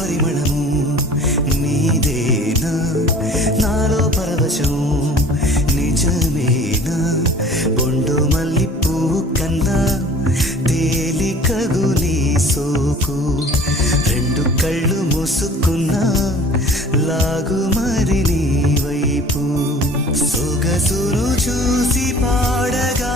పరిమళము నీదేనా నాలో పరవశం నిజమేనా బొండు మల్లి పువ్వు కన్నా తేలికగు నీ సోకు రెండు కళ్ళు మూసుకున్నా లాగు మరి నీ వైపు సొగసును చూసి పాడగా